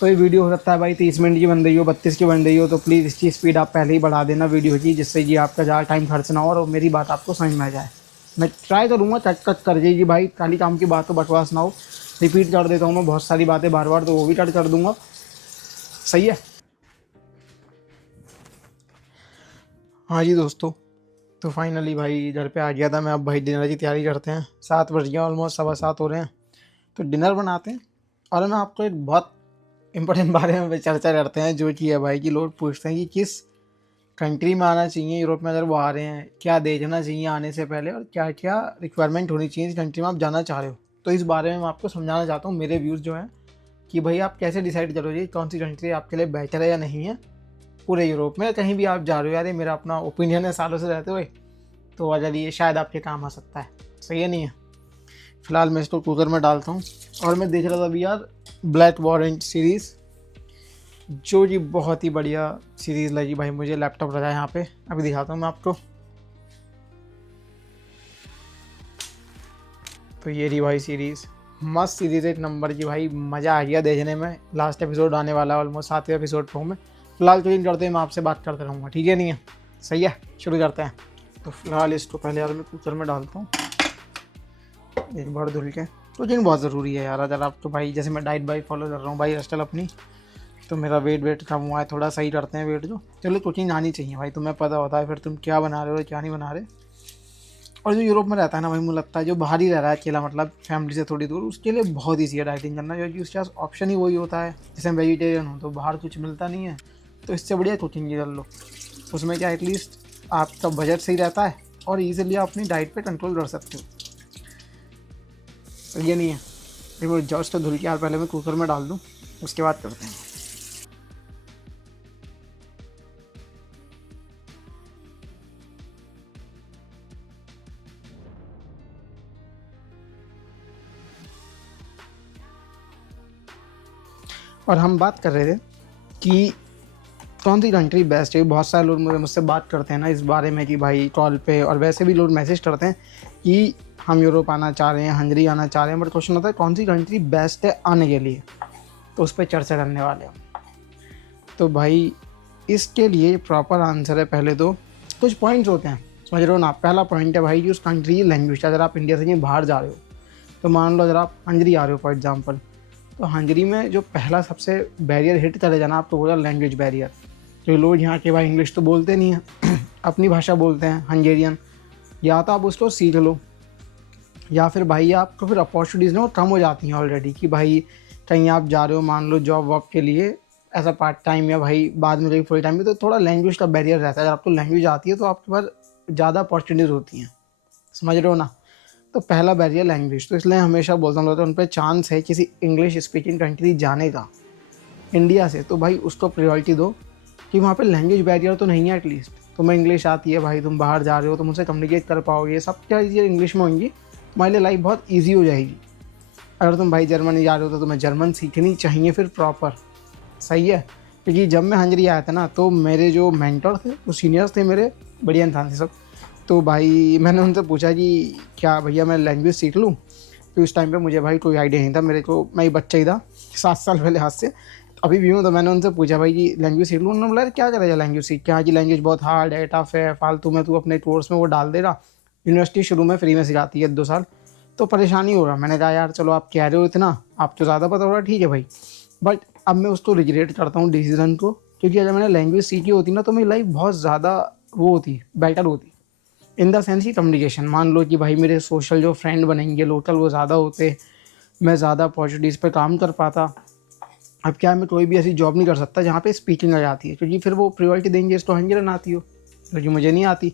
तो ये वीडियो हो सकता है भाई 30 मिनट की बन रही हो, 32 की बन रही हो, तो प्लीज़ इसकी स्पीड आप पहले ही बढ़ा देना वीडियो की, जिससे कि आपका ज़्यादा टाइम खर्च ना हो और मेरी बात आपको समझ में आ जाए। मैं ट्राई करूँगा कट कट कर जाएगी भाई, खाली काम की बात तो बकवास ना हो। रिपीट कर देता हूँ मैं बहुत सारी बातें बार बार, तो वो भी कट कर दूँगा। सही है। हाँ जी दोस्तों, तो फाइनली भाई घर पे आ गया था मैं। अब भाई डिनर की तैयारी करते हैं। 7 बज गया, ऑलमोस्ट 7:15 हो रहे हैं, तो डिनर बनाते हैं। और मैं आपको एक बहुत इंपॉर्टेंट बारे में चर्चा करते हैं, जो कि है भाई कि लोग पूछते हैं कि किस कंट्री में आना चाहिए यूरोप में, अगर वो आ रहे हैं क्या देखना चाहिए आने से पहले, और क्या क्या रिक्वायरमेंट होनी चाहिए इस कंट्री में आप जाना चाह रहे हो। तो इस बारे में मैं आपको समझाना चाहता हूँ, मेरे व्यूज़ जो हैं कि भाई आप कैसे डिसाइड करोगे कौन सी कंट्री आपके लिए बेटर है या नहीं है। पूरे यूरोप में कहीं भी आप जा रहे हो, यार ये मेरा अपना ओपिनियन है सालों से रहते हुए, तो अगर ये शायद आपके काम आ सकता है। सही है नहीं है। फिलहाल मैं इसको कुकर में डालता हूँ। और मैं देख रहा था अभी यार ब्लैक वॉरेंट सीरीज़, जो जी बहुत ही बढ़िया सीरीज़ लगी भाई मुझे। लैपटॉप रखा है यहाँ पे, अभी दिखाता हूँ मैं आपको। तो ये रही भाई सीरीज़, मस्त सीरीज़, एक नंबर की भाई, मज़ा आ गया देखने में। लास्ट एपिसोड आने वाला है, ऑलमोस्ट 7वें एपिसोड पर हूँ मैं। फिलहाल तो इन करते हैं, मैं आपसे बात करते रहूँगा, ठीक है नहीं है। सही है, शुरू करते हैं। तो फिलहाल इसको पहले यार मैं कुकर में डालता हूँ एक बार धुल के। प्रोटीन बहुत ज़रूरी है यार, अगर आप तो भाई जैसे मैं डाइट बाइट फॉलो कर रहा हूँ भाई आजकल अपनी, तो मेरा वेट कम हुआ है थोड़ा, सही करते हैं वेट जो। चलो प्रोटीन आनी चाहिए भाई, तुम्हें पता होता है फिर तुम क्या बना रहे हो क्या नहीं बना रहे। और जो यूरोप में रहता है ना भाई, मुझे लगता है जो बाहर ही रह रहा है अकेला, मतलब फैमिली से थोड़ी दूर, उसके लिए बहुत ईजी है डाइटिंग करना, क्योंकि उसके पास ऑप्शन ही वही होता है। जैसे मैं वेजिटेरियन हूँ तो बाहर कुछ मिलता नहीं है, तो इससे बढ़िया कुकिंग कर लो। उसमें क्या एटलीस्ट आपका बजट सही रहता है और ईजिली आप अपनी डाइट पे कंट्रोल कर सकते हो। तो ये नहीं है, देखो जस्ट धुल के यार पहले मैं कुकर में डाल दूँ, उसके बाद करते हैं। और हम बात कर रहे थे कि कौन सी कंट्री बेस्ट है। बहुत सारे लोग मुझसे बात करते हैं ना इस बारे में कि भाई कॉल पे, और वैसे भी लोग मैसेज करते हैं कि हम यूरोप आना चाह रहे हैं, हंगरी आना चाह रहे हैं, बट क्वेश्चन होता है कौन सी कंट्री बेस्ट है आने के लिए। तो उस पर चर्चा करने वाले हैं। तो भाई इसके लिए प्रॉपर आंसर है, पहले तो कुछ पॉइंट्स होते हैं, समझ रहे हो ना। पहला पॉइंट है भाई कि उस कंट्री की लैंग्वेज। अगर आप इंडिया से कहीं बाहर जा रहे हो, तो मान लो अगर आप हंगरी आ रहे हो फॉर एग्जाम्पल, तो हंगरी में जो पहला सबसे बैरियर हिट करे जाना आपको होगा लैंग्वेज बैरियर। जो लोग यहाँ के भाई इंग्लिश तो बोलते नहीं हैं अपनी भाषा बोलते हैं हंगेरियन, या तो आप उसको सीख लो, या फिर भाई आपको फिर अपॉर्चुनिटीज़ ना कम हो जाती हैं ऑलरेडी, कि भाई कहीं आप जा रहे हो मान लो जॉब वॉब के लिए, ऐसा पार्ट टाइम या भाई बाद में कहीं फुल टाइम में, तो थोड़ा लैंग्वेज का बैरियर रहता है। अगर आपको लैंग्वेज आती है तो आपके पास ज़्यादा अपॉर्चुनिटीज़ होती हैं, समझ रहे हो ना। तो पहला बैरियर लैंग्वेज, तो इसलिए हमेशा बोलता हूँ उन पर चांस है किसी इंग्लिश स्पीकिंग कंट्री जाने का इंडिया से, तो भाई उसको प्रायोरिटी दो कि वहाँ पे लैंग्वेज बैरियर तो नहीं है। एटलीस्ट तुम्हें इंग्लिश आती है भाई, तुम बाहर जा रहे हो, तुम उनसे कम्युनिकेट कर पाओगे, सब क्या चीज़ें इंग्लिश में होंगी, तुम्हारे लिए लाइफ बहुत ईजी हो जाएगी। अगर तुम भाई जर्मनी जा रहे हो तो तुम्हें जर्मन सीखनी चाहिए फिर प्रॉपर। सही है, क्योंकि जब मैं हंगरी आया था ना, तो मेरे जो मेंटर थे, जो सीनियर्स थे मेरे, बढ़िया इंसान थे सब। तो भाई मैंने उनसे पूछा कि क्या भैया मैं लैंग्वेज सीख लूँ। तो उस टाइम पे मुझे भाई कोई आइडिया नहीं था, मेरे को, मैं ही बच्चा ही था 7 साल पहले हाथ से, अभी भी हूँ। तो मैंने उनसे पूछा भाई कि लैंग्वेज सीख लूँ। उन्होंने बोला क्या करेगा लैंग्वेज सीख के, यहाँ की लैंग्वेज बहुत हार्ड है, टफ है, फालतू में तू अपने कोर्स में वो डाल देगा। यूनिवर्सिटी शुरू में फ्री में सिखाती है 2 साल, तो परेशानी हो रहा। मैंने कहा यार चलो आप कह रहे हो इतना, आप तो ज़्यादा पता हो रहा, ठीक है भाई। बट अब मैं उसको रिग्रेट करता हूँ डिसीज़न को, क्योंकि अगर मैंने लैंग्वेज सीखी होती ना, तो मेरी लाइफ बहुत ज़्यादा वो होती, बेटर होती। In the sense he communication, मान लो कि भाई मेरे सोशल जो फ्रेंड बनेंगे लोकल वो ज़्यादा होते, मैं ज़्यादा अपॉर्चुनिटीज़ पे काम कर पाता। अब क्या है, मैं कोई भी ऐसी जॉब नहीं कर सकता जहाँ पे स्पीकिंग आ जाती है, क्योंकि फिर वो प्रायोरिटी देंगे इसको हंगेरियन आती हो, क्योंकि मुझे नहीं आती।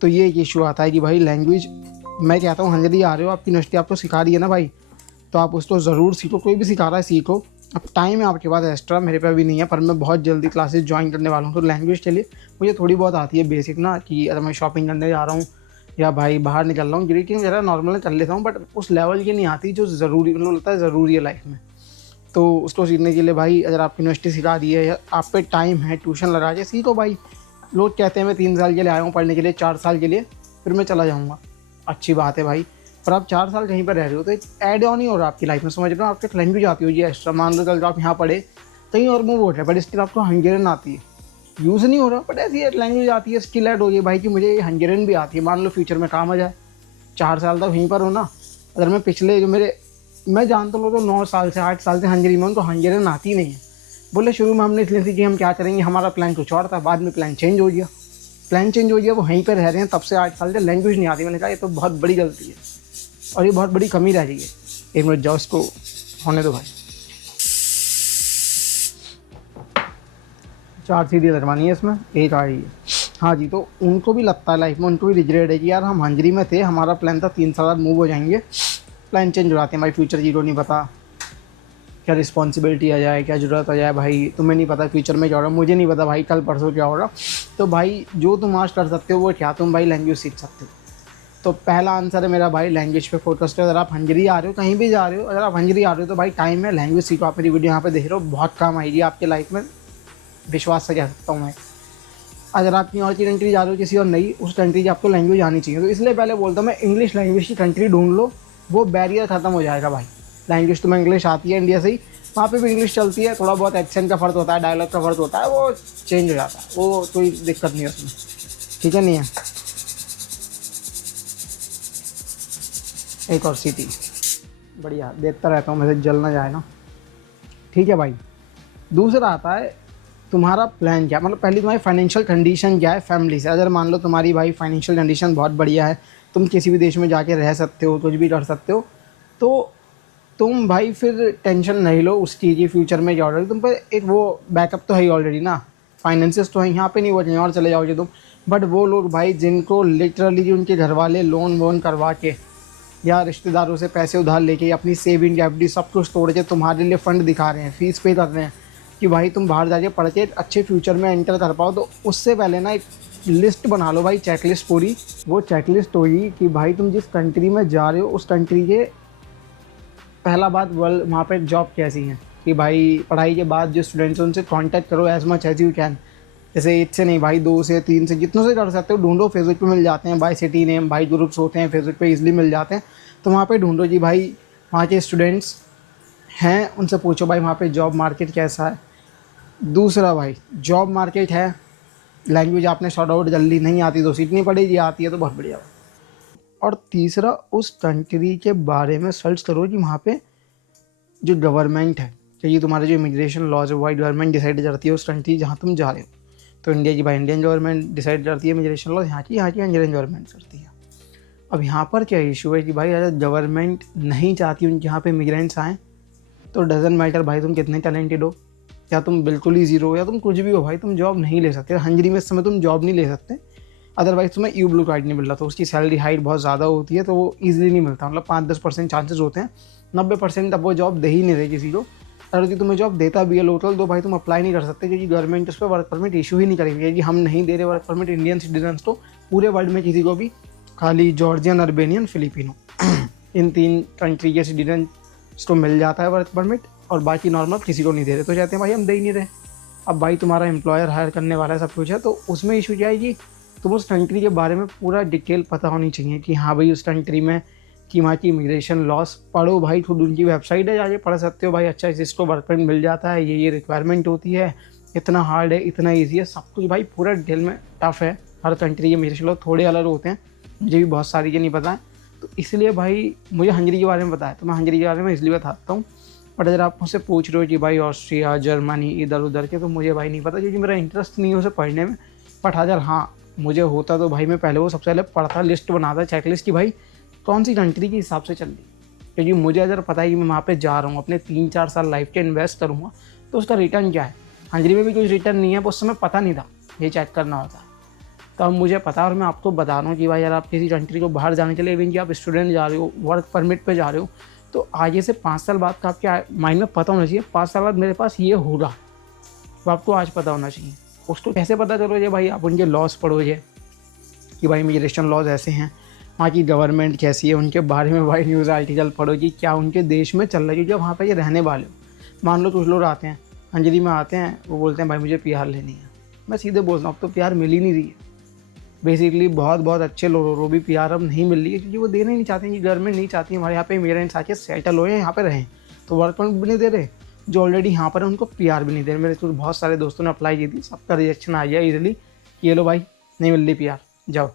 तो ये एक इशू आता है कि भाई लैंग्वेज, मैं कहता हूँ हंगेरी आ रहे हो, आपकी यूनिवर्सिटी आपको सिखा रही है ना भाई, तो आप उसको ज़रूर सीखो, कोई भी सिखा रहा है सीखो। अब टाइम है आपके पास एक्स्ट्रा, मेरे पे अभी नहीं है, पर मैं बहुत जल्दी क्लासेस ज्वाइन करने वाला हूँ। तो लैंग्वेज के लिए मुझे थोड़ी बहुत आती है बेसिक ना, कि अगर मैं शॉपिंग करने जा रहा हूँ या भाई बाहर निकल रहा हूँ, ग्रीटिंग वगैरह नॉर्मल कर लेता हूँ, बट उस लेवल की नहीं आती जो ज़रूरी, मतलब लगता है ज़रूरी है लाइफ में। तो उसको सीखने के लिए भाई अगर आपकी यूनिवर्सिटी सिखा रही है या आप पे टाइम है, ट्यूशन लगा के सीखो भाई। लोग कहते हैं मैं 3 साल के लिए आया हूँ पढ़ने के लिए, 4 साल के लिए फिर मैं चला जाऊँगा, अच्छी बात है भाई। पर आप 4 साल कहीं पर रह रहे हो तो एक ऐड ऑन ही हो रहा है आपकी लाइफ में, समझ रहे हो। आपको एक लैंग्वेज आती हो जी एक्स्ट्रा, मान लो कल आप यहाँ पढ़े कहीं और मूव हो रहा है, बट स्टिल आपको हंगेरियन आती है, यूज़ नहीं हो रहा, बट ऐसी लैंग्वेज आती है, स्किल ऐड हो गई भाई कि मुझे हंगेरियन भी आती है। मान लो फ्यूचर में काम आ जाए, 4 साल तक वहीं पर हो ना, अगर मैं पिछले जो मैं जानता हूँ तो 9 साल से 8 साल से हंगेरी में, उनको हंगेरियन आती नहीं है। बोले शुरू में हमने इसलिए सीखी, हम क्या करेंगे, हमारा प्लान कुछ और था, बाद में प्लान चेंज हो गया, वो वहीं पर रह रहे हैं तब से 8 साल से, लैंग्वेज नहीं आती। मैंने कहा ये तो बहुत बड़ी गलती है और ये बहुत बड़ी कमी रह रही है। एक मिनट जाओ, इसको होने दो भाई, 4 सीढ़ी लगवानी है इसमें, एक आ रही है। हाँ जी, तो उनको भी लगता है लाइफ में, उनको भी रिग्रेट है कि यार हम हंगरी में थे, हमारा प्लान था 3 साल बाद मूव हो जाएंगे, प्लान चेंज हो जाते हैं भाई, फ्यूचर जीरो नहीं पता, क्या रिस्पॉन्सिबिलिटी आ जाए, क्या ज़रूरत आ जाए भाई, तुम्हें नहीं पता फ्यूचर में क्या हो रहा, मुझे नहीं पता भाई कल परसों क्या हो रहा। तो भाई जो तुम आज कर सकते हो वो क्या, तुम भाई लैंग्वेज सीख सकते हो। तो पहला आंसर है मेरा भाई, लैंग्वेज पे फोकस करो। अगर आप हंगरी आ रहे हो, कहीं भी जा रहे हो, अगर आप हंगरी आ रहे हो तो भाई टाइम है, लैंग्वेज सीखो। आप मेरी वीडियो यहाँ पे देख रहे हो, बहुत काम आएगी आपके लाइफ में, विश्वास से कह सकता हूँ मैं। अगर आप कहीं और की कंट्री जा रहे हो, किसी और नई, उस कंट्री की आपको लैंग्वेज आनी चाहिए। तो इसलिए पहले बोलता हूँ मैं, इंग्लिश लैंग्वेज की कंट्री ढूंढ लो, वो बैरियर ख़त्म हो जाएगा भाई। लैंग्वेज तुम्हें इंग्लिश आती है इंडिया से ही, वहाँ पे भी इंग्लिश चलती है, थोड़ा बहुत एक्सेंट का फ़र्क होता है, डायलॉग का फ़र्क होता है, वो चेंज हो जाता है, वो कोई दिक्कत नहीं है उसमें, ठीक है। नहीं है, एक और सिटी, बढ़िया, देखता रहता हूँ मैसेज, जल ना जाए ना, ठीक है भाई। दूसरा आता है तुम्हारा प्लान क्या, मतलब पहली तुम्हारी फाइनेंशियल कंडीशन क्या है फैमिली से। अगर मान लो तुम्हारी भाई फाइनेंशियल कंडीशन बहुत बढ़िया है, तुम किसी भी देश में जाके रह सकते हो, कुछ भी कर सकते हो, तो तुम भाई फिर टेंशन नहीं लो उस चीज़ की, फ्यूचर में क्या ऑलरेडी तुम पर एक वो बैकअप तो है ही ऑलरेडी ना, फाइनेंसिस तो है, यहाँ पे नहीं, वो कहीं और चले जाओगे तुम। बट वो लोग भाई जिनको लिटरली उनके घर वाले लोन वोन करवा के या रिश्तेदारों से पैसे उधार लेके अपनी सेविंग एफडी सब कुछ तोड़ के तुम्हारे लिए फ़ंड दिखा रहे हैं, फीस पे कर रहे हैं कि भाई तुम बाहर जाके पढ़ के अच्छे फ्यूचर में एंटर कर पाओ, तो उससे पहले ना एक लिस्ट बना लो भाई, चेकलिस्ट पूरी। वो चेकलिस्ट होगी कि भाई तुम जिस कंट्री में जा रहे हो उस कंट्री के, पहला बात वर्ल्ड वहाँ पे जॉब कैसी हैं, कि भाई पढ़ाई के बाद जो स्टूडेंट्स हैं उनसे कांटेक्ट करो as much as you can. जैसे एक से नहीं भाई, 2 से 3 से जितनों से कर सकते हो ढूंढो, फेसबुक पे मिल जाते हैं भाई, सिटी नेम भाई, ग्रुप्स होते हैं फेसबुक पे, इजीली मिल जाते हैं। तो वहाँ पे ढूंढो जी भाई, वहाँ के स्टूडेंट्स हैं, उनसे पूछो भाई वहाँ पे जॉब मार्केट कैसा है। दूसरा भाई, जॉब मार्केट है, लैंग्वेज आपने शॉर्ट आउट जल्दी नहीं आती तो सीखनी पड़ेगी, आती है तो बहुत बढ़िया। और तीसरा, उस कंट्री के बारे में सर्च करो कि वहाँ पे जो गवर्नमेंट है, क्योंकि तुम्हारे जो इमिग्रेशन लॉज है वाइट गवर्नमेंट डिसाइड करती है उस कंट्री जहाँ तुम जा रहे हो। तो इंडिया की भाई इंडियन गवर्नमेंट डिसाइड करती है इमिग्रेशन लॉज, यहाँ की इंडियन गवर्नमेंट करती है। अब यहाँ पर क्या इशू है कि भाई अगर गवर्नमेंट नहीं चाहती उनके यहाँ पे इमिग्रेंट्स आएँ, तो डजन मैटर भाई तुम कितने टैलेंटेड हो, या तुम बिल्कुल ही ज़ीरो हो, या तुम कुछ भी हो भाई, तुम जॉब नहीं ले सकते। हंगरी में इस समय तुम जॉब नहीं ले सकते, अदरवाइज तुम्हें यू ब्लू कार्ड नहीं मिल रहा, तो उसकी सैलरी हाइट बहुत ज़्यादा होती है, तो वो ईजिली नहीं मिलता, मतलब 5-10% चांसेस होते हैं, 90% अब वो जॉब दे ही नहीं रहे किसी को। अगर यदि तुम्हें जॉब देता भी है लोकल, तो भाई तुम अप्लाई नहीं कर सकते, क्योंकि गवर्नमेंट उस पर वर्क परमिट इशू ही नहीं करेगी कि हम नहीं दे रहे वर्क परमिट इंडियन सिटीजन्स को, पूरे वर्ल्ड में किसी को भी, खाली जॉर्जियन, अर्मेनियन, फिलिपिनो इन 3 कंट्री के सिटीजन्स को मिल जाता है वर्क परमिट, और बाकी नॉर्मल किसी को नहीं दे रहे। तो कहते हैं भाई हम दे ही नहीं रहे। अब भाई तुम्हारा एम्प्लॉयर हायर करने वाला है, सब कुछ है, तो उसमें इशू क्या है कि तुम उस कंट्री के बारे में पूरा डिटेल पता होनी चाहिए कि हाँ भाई उस कंट्री में कि वहाँ की इमिग्रेशन लॉस पढ़ो भाई, खुद उनकी वेबसाइट है, जाके पढ़ सकते हो भाई, अच्छा इसको वर्क परमिट मिल जाता है, ये रिक्वायरमेंट होती है, इतना हार्ड है, इतना ईजी है, सब कुछ भाई पूरा डिटेल में टफ है। हर कंट्री के इमिग्रेशन लॉ थोड़े अलग होते हैं, मुझे भी बहुत सारी के नहीं पता है, तो इसलिए भाई मुझे हंगरी के बारे में पता है, तो मैं हंगरी के बारे में इसलिए बताता हूँ। बट अगर आप मुझसे पूछ रहे हो कि भाई ऑस्ट्रिया, जर्मनी, इधर उधर के, तो मुझे भाई नहीं पता, क्योंकि मेरा इंटरेस्ट नहीं है उसे पढ़ने में। बट अगर हाँ मुझे होता तो भाई मैं पहले वो सबसे पहले पढ़ता, लिस्ट बनाता, चेकलिस्ट की भाई कौन सी कंट्री के हिसाब से चल रही, क्योंकि मुझे अगर पता है कि मैं वहाँ पे जा रहा हूँ, अपने 3-4 साल लाइफ के इन्वेस्ट करूँगा, तो उसका रिटर्न क्या है। हंगरी में भी कुछ रिटर्न नहीं है, उस समय पता नहीं था, ये चेक करना होता। तो अब मुझे पता, और मैं आपको बता रहा हूँ कि भाई यार आप किसी कंट्री को बाहर जाने के लिए, इवन कि आप स्टूडेंट जा रहे हो, वर्क परमिट पे जा रहे हो, तो आगे से 5 साल बाद का आपके माइंड में पता होना चाहिए, 5 साल बाद मेरे पास ये होगा, तो आपको आज पता होना चाहिए। उसको कैसे पता करोगे भाई, आप उनके लॉज पढ़ोगे कि भाई इमिग्रेशन लॉज ऐसे हैं, वहाँ की गवर्नमेंट कैसी है, उनके बारे में भाई न्यूज़ आर्टिकल पढ़ो कि क्या उनके देश में चल रहा है, क्योंकि वहाँ पे ये रहने वाले हो। मान लो कुछ लोग आते हैं, हंगरी में आते हैं, वो बोलते हैं भाई मुझे PR लेनी है, मैं सीधे बोलता हूँ अब तो PR मिल ही नहीं रही है। बेसिकली बहुत अच्छे लोगों को भी PR अब नहीं मिल रही है, क्योंकि वो देना ही नहीं चाहते हैं, कि गवर्नमेंट नहीं चाहती हमारे यहाँ पे इमिग्रेंट्स आके सेटल हो, यहाँ पे रहें, तो वर्क परमिट भी नहीं दे रहे, जो ऑलरेडी यहाँ पर है उनको पीआर भी नहीं दे रहे। मेरे तो बहुत सारे दोस्तों ने अप्लाई की थी, सबका रिजेक्शन आ गया इजीली कि ये लो भाई नहीं मिल रही पीआर, जाओ।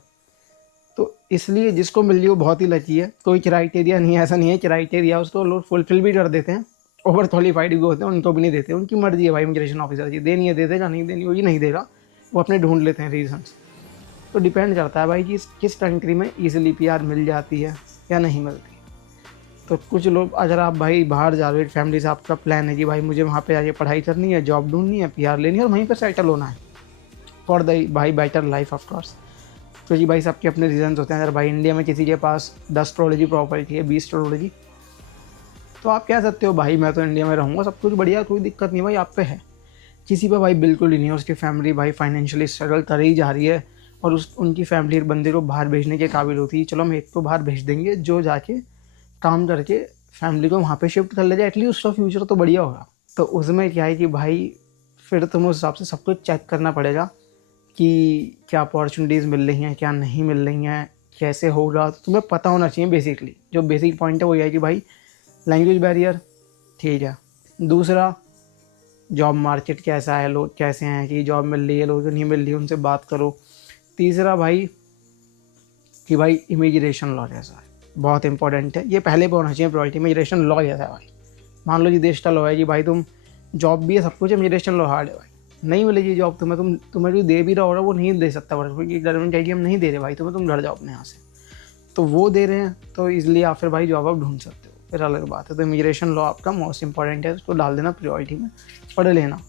तो इसलिए जिसको मिल रही वो बहुत ही लकी है, कोई क्राइटेरिया नहीं है, ऐसा नहीं है क्राइटेरिया, उसको लोग फुलफिल भी कर देते हैं, ओवर क्वालिफाइड भी होते हैं, उनको भी नहीं देते, उनकी मर्जी है भाई इमिग्रेशन ऑफिसर की, देनी है दे देगा, नहीं देनी होगी नहीं देगा, वो अपने ढूंढ लेते हैं रीजंस। तो डिपेंड करता है भाई कि किस कंट्री में ईजिली पीआर मिल जाती है या नहीं मिलती। तो कुछ लोग, अगर आप भाई बाहर जा रहे हो फैमिली से, आपका प्लान है कि भाई मुझे वहाँ पे जाके पढ़ाई करनी है, जॉब ढूंढनी है, पीआर लेनी है और वहीं पर सेटल होना है फॉर द भाई बेटर लाइफ ऑफ कोर्स। क्योंकि भाई सबके अपने रीजंस होते हैं। अगर भाई इंडिया में किसी के पास 10 करोड़ की प्रॉपर्टी है, 20 करोड़ की, तो आप कह सकते हो भाई मैं तो इंडिया में रहूँगा, सब कुछ बढ़िया, कोई दिक्कत नहीं भाई आप पे है। किसी पे भाई बिल्कुल ही नहीं है, उसकी फैमिली भाई फाइनेंशियली स्ट्रगल कर ही जा रही है और उनकी फैमिली बंदे को बाहर भेजने के काबिल होती है, चलो हम एक तो बाहर भेज देंगे जो जाके काम करके फैमिली को वहाँ पे शिफ्ट कर ले जाए, एटलीस्ट उसका फ्यूचर तो बढ़िया होगा। तो उसमें क्या है कि भाई फिर तुम्हें उस हिसाब से सब कुछ चेक करना पड़ेगा कि क्या अपॉर्चुनिटीज़ मिल रही हैं, क्या नहीं मिल रही हैं, कैसे होगा। तो तुम्हें पता होना चाहिए बेसिकली, जो बेसिक पॉइंट है वो ये है कि भाई लैंग्वेज बैरियर ठीक है, दूसरा जॉब मार्केट कैसा है, लोग कैसे हैं, कि जॉब मिल रही है, लोगों को नहीं मिल रही है, उनसे बात करो। तीसरा भाई कि भाई इमिग्रेशन लॉ जैसा है, बहुत इंपॉर्टेंट है, ये पहले पे होना चाहिए प्रायोरिटी। इमिग्रेशन लॉ जैसा है भाई, मान लो जी देश का लॉ है कि भाई तुम जॉब भी है सब कुछ है, इमिग्रेशन लॉ हार्ड है भाई, नहीं मिलेगी जॉब तुम्हें जो दे भी रहा होगा वो नहीं दे सकता, क्योंकि गवर्नमेंट कहेगी हम नहीं दे रहे भाई तुम घर जाओ अपने यहाँ से। तो वो दे रहे हैं तो इसलिए आप फिर भाई जॉब आप ढूंढ सकते हो, फिर अलग बात है। तो इमिग्रेशन लॉ आपका मोस्ट इंपॉर्टेंट है, उसको डाल देना प्रायोरिटी में, पढ़ लेना,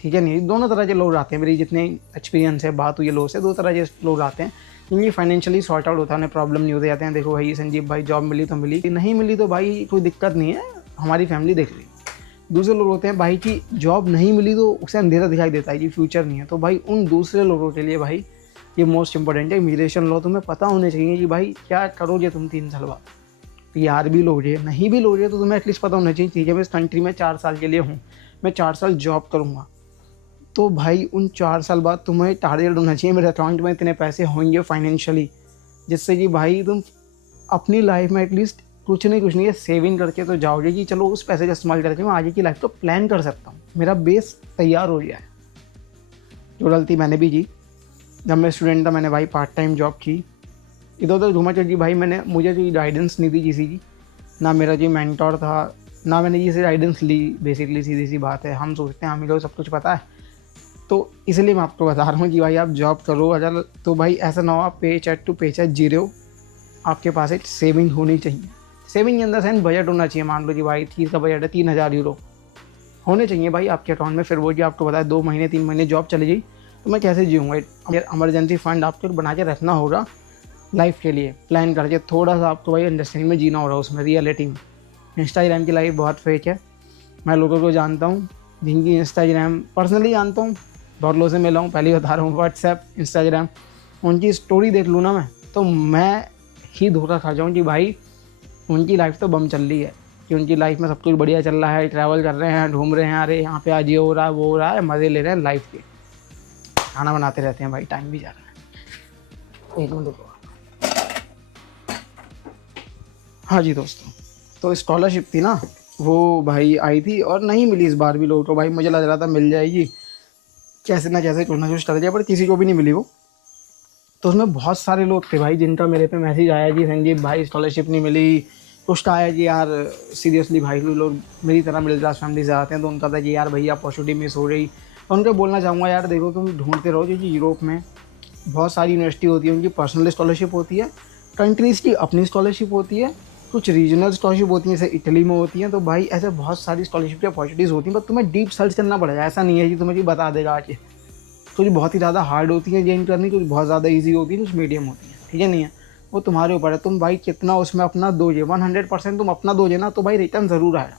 ठीक है। नहीं, दोनों तरह के लोग आते हैं, मेरी जितने एक्सपीरियंस है बात हुई है लोग से, दो तरह के लोग आते हैं, क्योंकि फाइनेंशियली सॉर्ट आउट होता है, प्रॉब्लम नहीं होते जाते हैं। देखो भाई संजीव भाई जॉब मिली तो मिली, नहीं मिली तो भाई कोई दिक्कत नहीं है, हमारी फैमिली देख रही। दूसरे लोग होते हैं भाई की जॉब नहीं मिली तो उसे अंधेरा दिखाई देता है कि फ्यूचर नहीं है, तो भाई उन दूसरे लोगों के लिए भाई ये मोस्ट इंपॉर्टेंट है इमिग्रेशन लॉ। तुम्हें पता होने चाहिए कि भाई क्या करोगे तुम 3 साल बाद, पीआर भी लोगे नहीं भी लोगे तो तुम्हें एटलीस्ट पता होना चाहिए, ठीक है मैं इस कंट्री में 4 साल के लिए हूँ, मैं 4 साल जॉब करूँगा, तो भाई उन 4 साल बाद तुम्हें टारगेट होना चाहिए मेरे अकाउंट में इतने पैसे होंगे फाइनेंशियली, जिससे कि भाई तुम अपनी लाइफ में एटलीस्ट कुछ नहीं है सेविंग करके तो जाओगे कि चलो उस पैसे का इस्तेमाल करके मैं आगे की लाइफ को प्लान कर सकता हूँ, मेरा बेस तैयार हो गया है। जो गलती मैंने भी की, जब मैं स्टूडेंट था मैंने भाई पार्ट टाइम जॉब की, इधर उधर घूमा, क्योंकि भाई मुझे कोई गाइडेंस नहीं थी किसी की, ना मेरा जो मेंटोर था, ना मैंने किसी गाइडेंस ली। बेसिकली सीधी सी बात है, हम सोचते हैं हमें लोग सब कुछ पता है, तो इसलिए मैं आपको बता रहा हूँ कि भाई आप जॉब करो अगर, तो भाई ऐसा ना हो आप पे चेक टू पे चेक जी रहे हो, आपके पास एक सेविंग होनी चाहिए। सेविंग के अंदर सेंस बजट होना चाहिए, मान लो कि भाई चीज़ का बजट है 3000 यूरो होने चाहिए भाई आपके अकाउंट में। फिर वो जो आपको बताया 2 महीने 3 महीने जॉब चली गई तो मैं कैसे जीऊँगा, इमरजेंसी फंड आपको बना के रखना होगा लाइफ के लिए, प्लान करके थोड़ा सा आपको भाई अंडरस्टैंडिंग में जीना होगा उसमें, रियलिटी में। इंस्टाग्राम की लाइफ बहुत फेक है, मैं लोगों को जानता हूँ जिनकी इंस्टाग्राम पर्सनली जानता हूँ, बहुत लोगों से मिला हूँ, पहले बता रहा हूँ, व्हाट्सएप इंस्टाग्राम उनकी स्टोरी देख लूँ ना मैं, तो मैं ही धोखा खा जाऊँ कि भाई उनकी लाइफ तो बम चल रही है, कि उनकी लाइफ में सब कुछ बढ़िया चल रहा है, ट्रैवल कर रहे हैं, घूम रहे हैं, अरे यहाँ पे आज ये हो रहा है वो हो रहा है, मज़े ले रहे हैं लाइफ के, खाना बनाते रहते हैं भाई, टाइम भी जा रहा है। एक मिनट रुको। हाँ जी दोस्तों, तो स्कॉलरशिप थी ना वो भाई आई थी और नहीं मिली इस बार भी लोगों को, भाई मुझे लग रहा था मिल जाएगी कैसे ना कैसे, कुछ ना कुछ कर दिया, पर किसी को भी नहीं मिली वो। तो उसमें बहुत सारे लोग थे भाई जिनका मेरे पे मैसेज आया कि संजीव भाई स्कॉलरशिप नहीं मिली, कुछ का आया कि यार सीरियसली भाई लोग मेरी तरह मिडिल क्लास फैमिली से आते हैं, तो उनका था कि यार भैया अपॉर्चुनिटी मिस हो गई। तो उनको बोलना चाहूँगा यार देखो तुम ढूंढते रहो, क्योंकि यूरोप में बहुत सारी यूनिवर्सिटी होती है, उनकी पर्सनल स्कॉलरशिप होती है, कंट्रीज़ की अपनी स्कॉलरशिप होती है, कुछ रीजनल स्कॉलरशिप होती हैं जैसे इटली में होती हैं। तो भाई ऐसे बहुत सारी स्कॉलरशिप की अपॉर्चुनिटीज़ होती हैं, पर तुम्हें डीप सर्च करना पड़ेगा, ऐसा नहीं है कि तुम्हें भी बता देगा आके। कुछ बहुत ही ज़्यादा हार्ड होती है गेन करनी, कुछ बहुत ज़्यादा ईजी होती है, कुछ मीडियम होती है, ठीक है नहीं है, वो तुम्हारे ऊपर है, तुम भाई कितना उसमें अपना दोगे, 100% तुम अपना दोगे ना तो भाई रिटर्न ज़रूर आएगा,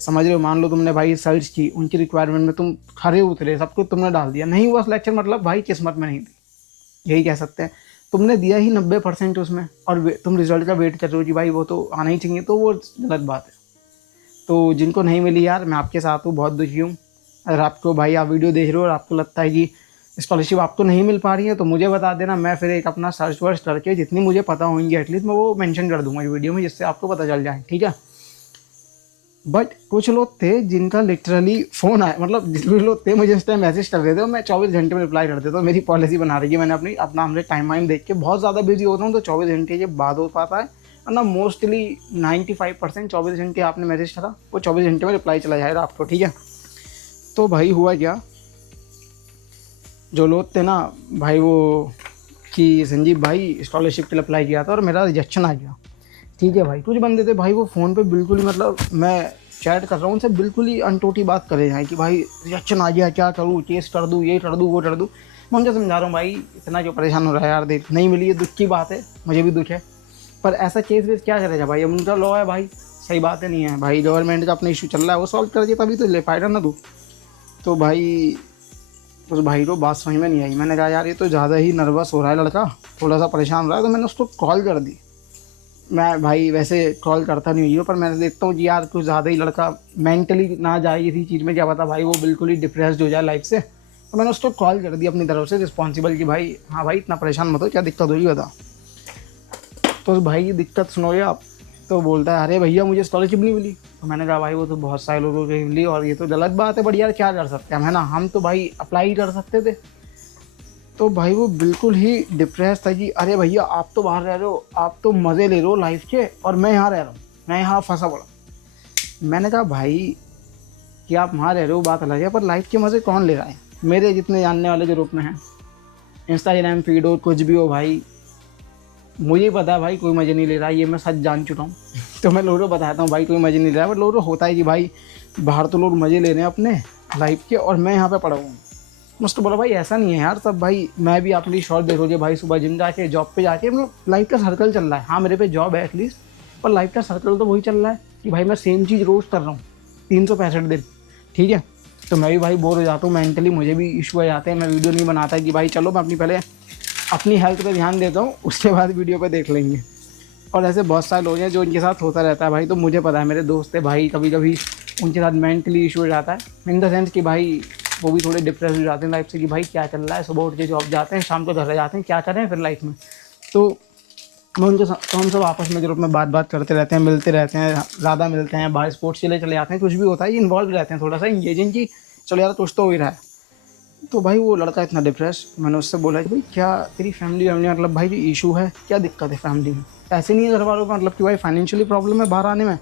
समझ रहे हो। मान लो तुमने भाई सर्च की, उनकी रिक्वायरमेंट में तुम खरे उतरे, सब कुछ तुमने डाल दिया, नहीं हुआ सिलेक्शन, मतलब भाई किस्मत में नहीं थी, यही कह सकते हैं। तुमने दिया ही 90% उसमें और तुम रिजल्ट का वेट कर रहे हो कि भाई वो तो आना ही चाहिए, तो वो गलत बात है। तो जिनको नहीं मिली यार, मैं आपके साथ हूँ, बहुत दुखी हूँ। अगर आपको भाई आप वीडियो देख रहे हो और आपको लगता है कि स्कॉलरशिप आपको नहीं मिल पा रही है तो मुझे बता देना, मैं फिर एक अपना सर्च वर्च करके जितनी मुझे पता होंगी एटलीस्ट मैं वो मेंशन कर दूंगा इस वीडियो में, जिससे आपको पता चल जाए, ठीक है। बट कुछ लोग थे जिनका लिटरली फ़ोन आया, मतलब जितने लोग थे मुझे उस टाइम मैसेज कर देते और मैं 24 घंटे में रिप्लाई कर देता हूँ। मेरी पॉलिसी बना रही है मैंने अपनी, अपना हमने टाइम वाइम देख के बहुत ज़्यादा बिजी होता हूँ तो 24 घंटे के बाद हो पाता है, वरना मोस्टली 95% 24 घंटे आपने मैसेज करा वो 24 घंटे में रिप्लाई चला जाएगा आपको, ठीक है। तो भाई हुआ क्या, जो लोग थे ना भाई वो कि संजीव भाई स्कॉलरशिप के लिए अप्लाई किया था और मेरा रिजेक्शन आ गया, ठीक है भाई। कुछ बंदे थे भाई वो फ़ोन पे बिल्कुल ही, मतलब मैं चैट कर रहा हूँ उनसे, बिल्कुल ही अनटोटी बात करे जाए कि भाई रिजेक्शन आ गया, क्या करूँ, केस कर दूँ, ये कर दूँ, वो कर दूँ। मैं उनसे समझा रहा हूँ भाई इतना क्यों परेशान हो रहा है यार, देख नहीं मिली, ये दुख की बात है, मुझे भी दुख है, पर ऐसा केस वेस क्या करेगा भाई, अब उनका लॉ है भाई, सही बात है नहीं है भाई, गवर्नमेंट का अपना इशू चल रहा है, वो सॉल्व कर दिया तभी तो ले पाएगा ना तू। तो भाई उस भाई को बात समझ में नहीं आई, मैंने कहा यार ये तो ज़्यादा ही नर्वस हो रहा है लड़का, थोड़ा सा परेशान हो रहा है, तो मैंने उसको कॉल कर दी। मैं भाई वैसे कॉल करता नहीं हुई, पर मैं देखता हूँ कि यार कुछ ज़्यादा ही लड़का मेंटली ना जाए इसी चीज़ में, क्या पता भाई वो बिल्कुल ही डिप्रेस्ड हो जाए लाइफ से। तो मैंने उसको कॉल कर दी अपनी तरफ से रिस्पॉन्सिबल कि भाई हाँ भाई इतना परेशान मत हो, क्या दिक्कत होगी बता। तो उस भाई की दिक्कत सुनोगे आप, तो बोलता है अरे भैया मुझे स्कॉलरशिप नहीं मिली। तो मैंने कहा भाई वो तो बहुत सारे लोगों को मिली और ये तो गलत बात है, बट यार क्या कर सकते हैं, है ना, हम तो भाई अप्लाई ही कर सकते थे। तो भाई वो बिल्कुल ही डिप्रेस था कि अरे भैया आप तो बाहर रह रहे हो, आप तो मज़े ले रहे हो लाइफ के, और मैं यहाँ रह रहा हूँ, मैं यहाँ फंसा पड़ा। मैंने कहा भाई कि आप वहाँ रह रहे हो बात अलग है, पर लाइफ के मज़े कौन ले रहा है, मेरे जितने जानने वाले ग्रुप में हैं, इंस्टाग्राम फीड हो कुछ भी हो भाई, मुझे पता है भाई कोई मज़े नहीं ले रहा है, ये मैं सच जान चुका हूँ। तो मैं लोगों को बताता हूँ भाई कोई मज़े नहीं ले रहा है, बट लोगों को होता है कि भाई बाहर तो लोग मज़े ले रहे हैं अपने लाइफ के और मैं यहाँ पे पड़ा हूँ। मुझको बोला भाई ऐसा नहीं है यार, सब भाई मैं भी अपनी शॉर्ट देखोगे भाई, सुबह जिम जाके जॉब पे जाके, मतलब लाइफ का सर्कल चल रहा है। हाँ मेरे पे जॉब है एटलीस्ट, पर लाइफ का सर्कल तो वही चल रहा है कि भाई मैं सेम चीज़ रोज़ कर रहा हूँ 365 दिन, ठीक है। तो मैं भी भाई बोर हो जाता हूँ मेंटली, मुझे भी इशू आ जाते हैं, मैं वीडियो नहीं बनाता कि भाई चलो मैं अपनी पहले अपनी हेल्थ पे ध्यान देता हूँ, उसके बाद वीडियो पे देख लेंगे। और ऐसे बहुत सारे लोग हैं जो इनके साथ होता रहता है भाई, तो मुझे पता है मेरे दोस्त है भाई, कभी कभी उनके साथ मेंटली इशू हो जाता है, इन द सेंस कि भाई वो भी थोड़े डिप्रेस हो जाते हैं लाइफ से कि भाई क्या चल रहा है, सुबह उठ के जॉब जाते हैं, शाम को घर जाते हैं, क्या करें फिर लाइफ में। तो मैं उनके साथ, तो हम सब आपस में ग्रुप में बात करते रहते हैं, मिलते रहते हैं, ज़्यादा मिलते हैं, बाहर स्पोर्ट्स के लिए चले जाते हैं, कुछ भी होता है इन्वॉल्व रहते हैं थोड़ा सा इंगेजिंग की, चलो यार कुछ तो हो ही रहा है। तो भाई वो लड़का इतना डिप्रेस, मैंने उससे बोला कि भाई क्या तेरी फैमिली मतलब भाई इशू है, क्या दिक्कत है फैमिली में, ऐसे नहीं है घर वालों का, मतलब कि भाई फाइनेंशियली प्रॉब्लम है बाहर आने में।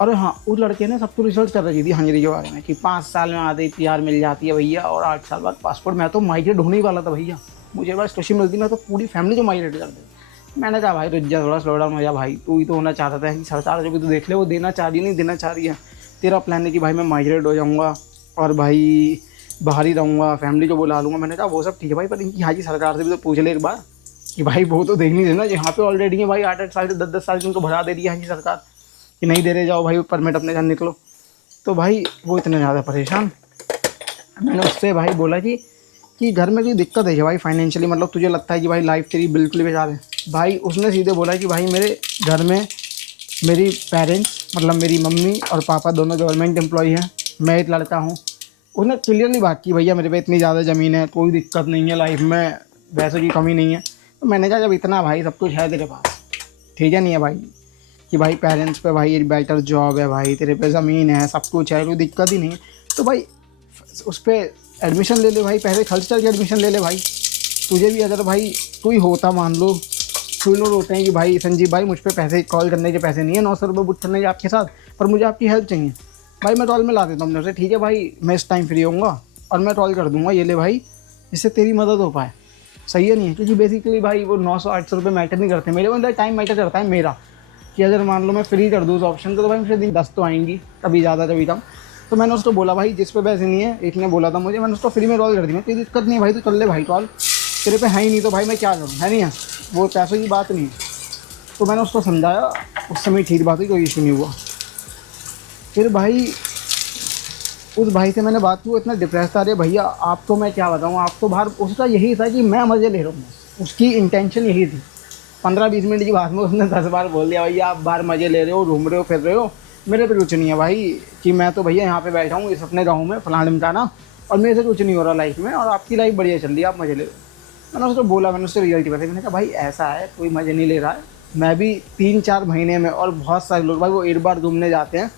अरे हाँ उस लड़के ने सबको रिसर्च कर रखी थी हंगरी के बारे में कि 5 साल में आधे PR मिल जाती है भैया और 8 साल बाद पासपोर्ट। मैं तो माइग्रेट होने ही वाला था भैया, मुझे बस खुशी मिलती, मैं तो पूरी फैमिली को माइग्रेट कर दे। मैंने कहा भाई रुक जा, थोड़ा स्लो डाउन हो जा भाई, तू ही तो होना चाहता था कि सरकार जो भी तू देख ले वो देना चाह रही नहीं देना चाह रही है, तेरा प्लान है कि भाई मैं माइग्रेट हो जाऊँगा और भाई बाहर ही रहूँगा, फैमिली को बुला लूँगा। मैंने कहा वो सब ठीक है भाई, पर इनकी हाजी सरकार से भी तो पूछ ले एक बार कि भाई वो तो देख नहीं देना, यहाँ पे ऑलरेडी है भाई 8-8 साल से 10-10 साल की उनको भरा दे रही है हाजी सरकार कि नहीं दे रहे, जाओ भाई परमिट अपने घर निकलो। तो भाई वो इतने ज़्यादा परेशान, मैंने उससे भाई बोला कि घर में कोई दिक्कत है भाई फाइनेंशियली, मतलब तुझे लगता है कि भाई लाइफ तेरी बिल्कुल बेकार है। भाई उसने सीधे बोला कि भाई मेरे घर में मेरी पेरेंट्स, मतलब मेरी मम्मी और पापा दोनों गवर्नमेंट एम्प्लॉय हैं, मैं एक लड़का हूँ। उसने क्लियरली बात की भैया मेरे पे इतनी ज़्यादा ज़मीन है, कोई दिक्कत नहीं है लाइफ में, पैसों की कमी नहीं है। तो मैंने कहा जब इतना भाई सब कुछ है तेरे पास, ठीक है नहीं है भाई कि भाई पेरेंट्स पे भाई एक बेटर जॉब है भाई, तेरे पे ज़मीन है, सब कुछ है, कोई दिक्कत ही नहीं है, तो भाई उस पर एडमिशन ले ले भाई, पैसे खर्च करके एडमिशन ले ले भाई। तुझे भी अगर भाई कोई होता मान लो, कोई लोग होते हैं कि भाई संजीव भाई मुझ पर पैसे कॉल करने के पैसे नहीं है, 900 रुपये बुक करने के आपके साथ, पर मुझे आपकी हेल्प चाहिए भाई, मैं कॉल में ला देता हूँ अपने से, ठीक है भाई मैं इस टाइम फ्री होऊंगा और मैं कॉल कर दूंगा, ये ले भाई, इससे तेरी मदद हो पाए। सही है नहीं है, क्योंकि बेसिकली भाई वो 900-800 रुपये मैटर नहीं करते मेरे, मतलब टाइम मैटर करता है मेरा, कि अगर मान लो मैं फ्री कर दूँ उस ऑप्शन को तो भाई मुझे दिन 10 तो आएंगी, कभी ज़्यादा कभी कम। तो मैंने उसको बोला भाई जिस पे पैसे नहीं है, एक ने बोला था मुझे, मैंने उसको फ्री में कॉल कर दी, मैं कोई दिक्कत नहीं भाई, तो कर ले भाई कॉल, तेरे पे है ही नहीं तो भाई मैं क्या करूँ, है नहीं है, वो पैसों की बात नहीं है। तो मैंने उसको समझाया, उस समय ठीक बात हुई, कोई इशू नहीं हुआ। फिर भाई उस भाई से मैंने बात की, वो इतना डिप्रेस था, अरे भैया आपको मैं क्या बताऊँ, आप तो बाहर, उसका यही था कि मैं मज़े ले रहा हूँ, उसकी इंटेंशन यही थी। 15-20 मिनट की बात में उसने 10 बार बोल दिया भैया आप बाहर मज़े ले रहे हो, घूम रहे हो, फिर रहे हो, मेरे पे कुछ नहीं है भाई, कि मैं तो भैया यहाँ पे बैठा हूँ इस अपने गाँव में फलाना ढिमकाना, और मेरे से कुछ नहीं हो रहा लाइफ में, और आपकी लाइफ बढ़िया चल रही है, आप मज़े ले रहे हो। मैंने उसको बोला, मैंने उससे रियलिटी बताई, मैंने कहा भाई ऐसा है, कोई मज़े नहीं ले रहा है, मैं भी 3-4 महीने में, और बहुत सारे लोग भाई वो एक बार घूमने जाते हैं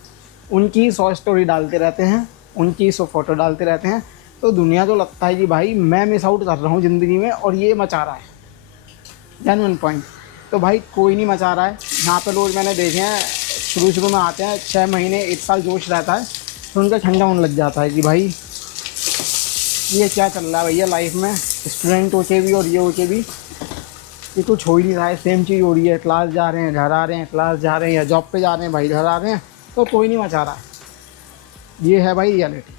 उनकी 100 स्टोरी डालते रहते हैं, उनकी 100 फोटो डालते रहते हैं, तो दुनिया को लगता है कि भाई मैं मिस आउट कर रहा हूँ ज़िंदगी में और ये मचा रहा है। Genuine point. तो भाई कोई नहीं मचा रहा है। यहाँ पे लोग मैंने देखे हैं शुरू में आते हैं 6 महीने 1 साल जोश रहता है, तो उनका ठंडा होने लग जाता है कि भाई ये क्या चल रहा है भैया लाइफ में, स्टूडेंट हो के भी और ये हो के भी ये कुछ हो ही नहीं रहा है, सेम चीज़ हो रही है, क्लास जा रहे हैं घर आ रहे हैं, क्लास जा रहे हैं या जॉब पे जा रहे हैं भाई घर आ रहे हैं, तो कोई नहीं मचा रहा है। ये है भाई रियलिटी।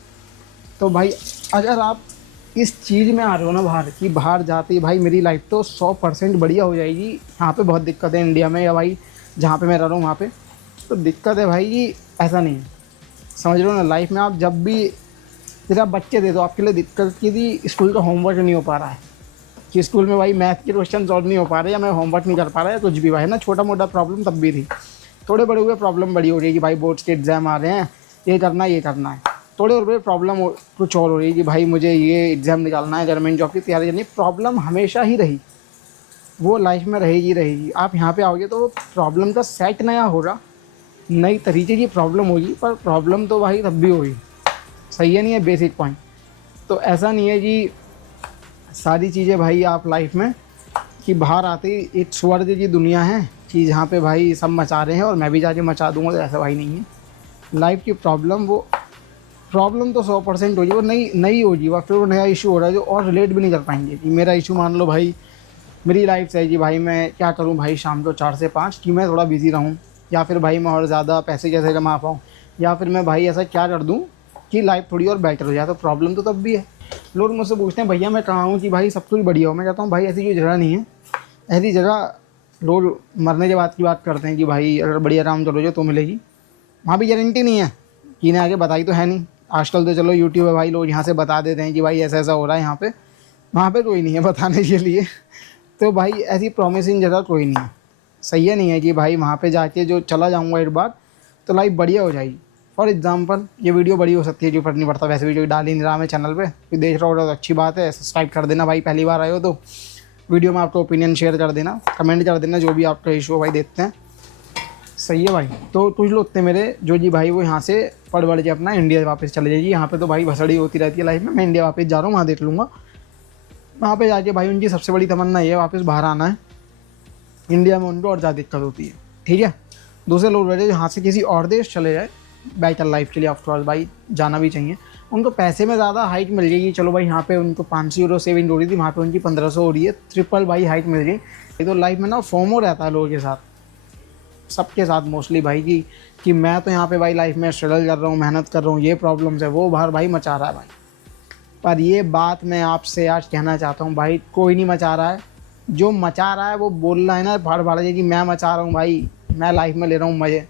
तो भाई अगर आप इस चीज़ में आ रहे हो ना बाहर, कि बाहर जाते ही भाई मेरी लाइफ तो 100% बढ़िया हो जाएगी, यहाँ पे बहुत दिक्कत है इंडिया में या भाई जहाँ पे मैं रह रहा हूँ वहाँ पे तो दिक्कत है भाई, कि ऐसा नहीं है। समझ लो ना, लाइफ में आप जब भी जैसे आप बच्चे थे तो आपके लिए दिक्कत की थी स्कूल का होमवर्क नहीं हो पा रहा है, कि स्कूल में भाई मैथ के क्वेश्चन सॉल्व नहीं हो पा रहे या मैं होमवर्क नहीं कर पा रहा है, कुछ भी भाई ना छोटा मोटा प्रॉब्लम तब भी थी। थोड़े बड़े हुए प्रॉब्लम बड़ी हो रही है कि भाई बोर्ड्स के एग्ज़ाम आ रहे हैं, ये करना है। थोड़े और बड़े प्रॉब्लम कुछ और हो रही है कि भाई मुझे ये एग्ज़ाम निकालना है, गवर्नमेंट जॉब की तैयारी करनी है। प्रॉब्लम हमेशा ही रही, वो लाइफ में रहेगी। आप यहाँ पे आओगे तो प्रॉब्लम का सेट नया होगा, नई तरीके की प्रॉब्लम होगी, पर प्रॉब्लम तो भाई तब भी होगी। सही है नहीं है बेसिक पॉइंट। तो ऐसा नहीं है कि सारी चीज़ें भाई आप लाइफ में कि बाहर आते ही एक स्वर्ग की दुनिया है कि जहाँ पे भाई सब मचा रहे हैं और मैं भी जाके मचा दूँगा, तो ऐसा भाई नहीं है। लाइफ की प्रॉब्लम तो 100% होगी, वो नई होगी, वह फिर वो नया इशू हो रहा है जो और रिलेट भी नहीं कर पाएंगे। कि मेरा इशू मान लो भाई मेरी लाइफ से है कि भाई मैं क्या करूँ भाई शाम को 4 से 5 कि मैं थोड़ा बिज़ी रहूँ, या फिर भाई मैं और ज़्यादा पैसे कैसे कमा पाऊँ, या फिर मैं भाई ऐसा क्या कर दूँ कि लाइफ थोड़ी और बेटर हो जाए। तो प्रॉब्लम तो तब भी है। लोग मुझसे पूछते हैं भैया मैं कहाँ हूँ कि भाई सब कुछ बढ़िया हो। मैं कहता हूँ भाई ऐसी कोई जगह नहीं है। ऐसी जगह लोग मरने के बाद की बात करते हैं कि भाई अगर बढ़िया आराम चलोगे तो मिलेगी, वहाँ भी गारंटी नहीं है कि इन्हें आगे बताई तो है नहीं। आजकल तो चलो यूट्यूब है भाई, लोग यहाँ से बता देते हैं कि भाई ऐसा ऐसा हो रहा है यहाँ पे, वहाँ पे कोई नहीं है बताने के लिए। तो भाई ऐसी प्रॉमिसिंग जगह कोई नहीं है। सही है नहीं है कि भाई वहाँ पे जाके जो चला जाऊँगा एक बार तो लाइफ बढ़िया हो जाएगी। फॉर एग्जांपल ये वीडियो बड़ी हो सकती है, जो फर्क नहीं पड़ता, वैसे वीडियो डाल ही नहीं रहा मैं चैनल पे, कोई देख रहा होगा तो अच्छी बात है। सब्सक्राइब कर देना भाई, पहली बार आए हो तो वीडियो में आपका ओपिनियन शेयर कर देना, कमेंट कर देना, जो भी आपका इशू हो भाई देखते हैं। सही है भाई। तो कुछ लोग थे मेरे जो जी भाई वो यहाँ से पढ़ बढ़ के अपना इंडिया वापस चले जाइए, यहाँ पे तो भाई भसड़ी होती रहती है लाइफ में, मैं इंडिया वापस जा रहा हूँ, वहाँ देख लूँगा। वहाँ पे जाके भाई उनकी सबसे बड़ी तमन्ना ये है वापस बाहर आना है। इंडिया में उनको और ज़्यादा दिक्कत होती है, ठीक है। दूसरे लोग रहते हैं यहाँ से किसी और देश चले जाए बेटर लाइफ के लिए, ऑफकोर्स भाई जाना भी चाहिए। उनको पैसे में ज़्यादा हाइक मिल जाएगी, चलो भाई यहाँ पे उनको 500 यूरो सेविंग हो रही थी, वहाँ पे उनकी 1500 हो रही है, ट्रिपल भाई हाइक मिल गई। ये तो लाइफ में ना फोमो रहता है लोगों के साथ, सबके साथ मोस्टली भाई कि मैं तो यहाँ पे भाई लाइफ में स्ट्रगल कर रहा हूँ, मेहनत कर रहा हूँ, ये प्रॉब्लम्स है, वो बाहर भाई मचा रहा है भाई। पर ये बात मैं आपसे आज कहना चाहता हूँ भाई, कोई नहीं मचा रहा है। जो मचा रहा है वो बोल रहा है ना भाड़ भाड़ के कि मैं मचा रहा हूँ भाई, मैं लाइफ में ले रहा हूँ मज़े,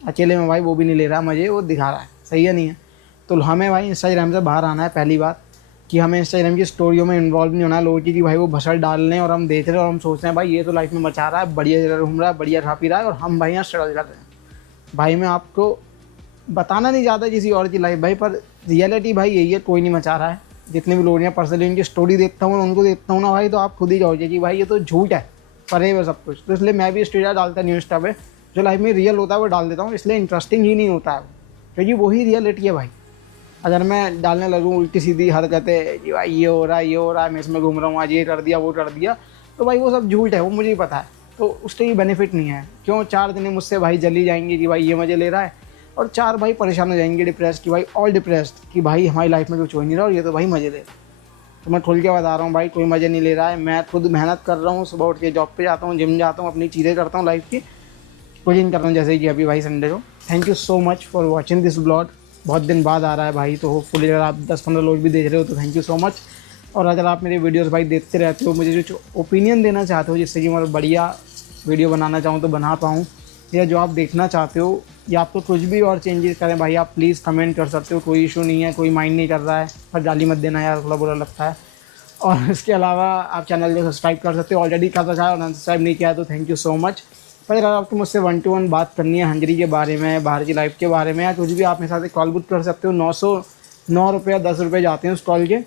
अकेले में भाई वो भी नहीं ले रहा मज़े, वो दिखा रहा है। सही है नहीं है। तो हमें भाई इंस्टाग्राम से बाहर आना है। पहली बात कि हमें इंस्टाग्राम की स्टोरियों में इन्वॉल्व नहीं होना है लोगों की, कि भाई वो भसड़ डाल रहे हैं और हम देख रहे हैं और हम सोच रहे हैं भाई ये तो लाइफ में मचा रहा है, बढ़िया जगह घूम रहा है, बढ़िया खा पी रहा है, और हम भाई यहाँ स्ट्रगल कर रहे हैं। भाई मैं आपको बताना नहीं चाहता किसी और की लाइफ भाई, पर रियलिटी भाई यही है, कोई नहीं मचा रहा है। जितने भी लोग हैं पर्सनली उनकी स्टोरी देखता हूँ, उनको देखता हूँ ना भाई, तो आप खुद ही जाओगे कि भाई ये तो झूठ है, परे है सब कुछ। तो इसलिए मैं भी स्टोरी डालता नहीं हूँ इंस्टा पे, जो लाइफ में रियल होता है वो डाल देता हूँ, इसलिए इंटरेस्टिंग ही नहीं होता है, क्योंकि वही रियलिटी है भाई। अगर मैं डालने लगूँ उल्टी सीधी हरकतें कि भाई ये हो रहा है, मैं इसमें घूम रहा हूँ, आज ये कर दिया वो कर दिया, तो भाई वो सब झूठ है, वो मुझे ही पता है। तो उससे ही बेनिफिट नहीं है। क्यों 4 दिन मुझसे भाई जली जाएंगे कि भाई ये मज़े ले रहा है, और 4 भाई परेशान हो जाएंगे डिप्रेस्ड कि भाई ऑल डिप्रेस्ड कि भाई हमारी लाइफ में कुछ हो नहीं रहा और ये तो भाई मज़े ले रहा है। तो मैं खुल के बता रहा हूँ भाई, कोई मज़े नहीं ले रहा है। मैं खुद मेहनत कर रहा हूँ, सुबह उठ के जॉब पे जाता हूँ, जिम जाता हूँ, अपनी चीज़ें करता हूँ लाइफ की, कोचिंग कर रहा हूँ जैसे कि अभी भाई संडे को। Thank you so much for watching this blog. बहुत दिन बाद आ रहा है भाई, तो होपफुली अगर आप 10-15 लोग भी देख रहे हो तो थैंक यू सो मच। और अगर आप मेरे वीडियोस भाई देखते रहते हो, मुझे जो ओपिनियन देना चाहते हो जिससे कि मैं बढ़िया वीडियो बनाना चाहूँ तो बना पाऊँ, या जो आप देखना चाहते हो या आपको कुछ भी और चेंजेस करें भाई, आप प्लीज़ कमेंट कर सकते हो, कोई इशू नहीं है, कोई माइंड नहीं कर रहा है। पर गाली मत देना यार, थोड़ा बुरा लगता है। और इसके अलावा आप चैनल को सब्सक्राइब कर सकते हो, ऑलरेडी कर रखा है, और अनसब्सक्राइब नहीं किया तो थैंक यू सो मच। पर अगर आपको मुझसे 1 to 1 बात करनी है हंगरी के बारे में, बाहर की लाइफ के बारे में, या कुछ भी, आप मेरे साथ एक कॉल बुक कर सकते हो। 909 रुपये 10 रुपये जाते हैं उस कॉल के।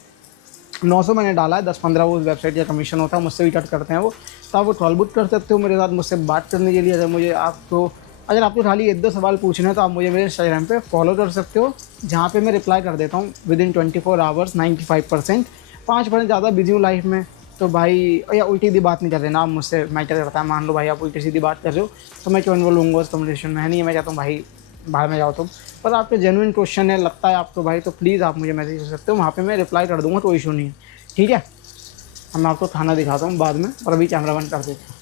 900 मैंने डाला है, 10-15 वो उस वेबसाइट का कमीशन होता है, मुझसे भी कट करते हैं वो। तो आप वो कॉल बुक कर सकते हो मेरे साथ मुझसे बात करने के लिए। अगर मुझे आपको अगर आपको खाली 1-2 सवाल पूछने हैं तो आप मुझे मेरे इंस्टाग्राम पे फॉलो कर सकते हो, जहाँ पे मैं रिप्लाई कर देता हूँ विदिन 24 आवर्स 95%। 5% ज़्यादा बिजी हूँ लाइफ में, तो भाई या उल्टी सीधी बात नहीं कर रहे ना आप मुझसे, मैटर करता है। मान लो भाई आप उल्टी सीधी बात कर रहे हो तो मैं क्यों इन्वॉल्व लूँगा उस कन्वर्सेशन में, है नहीं। मैं कहता हूँ भाई बाहर में जाओ तुम, पर आपके जेन्युइन क्वेश्चन है, लगता है आपको भाई, तो प्लीज़ आप मुझे मैसेज कर सकते हो, वहाँ पे मैं रिप्लाई कर दूँगा, कोई इशू नहीं है, ठीक है। अब मैं आपको खाना दिखाता हूँ बाद में, पर अभी कैमरा बंद कर देते हैं।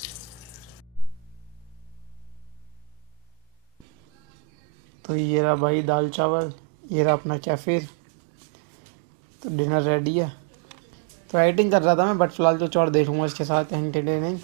तो ये रहा भाई दाल चावल, ये रहा अपना कैफिर, तो डिनर रेडी है। तो एडिटिंग कर रहा था मैं, बट फिलहाल तो और देखूंगा इसके साथ एंटरटेनिंग।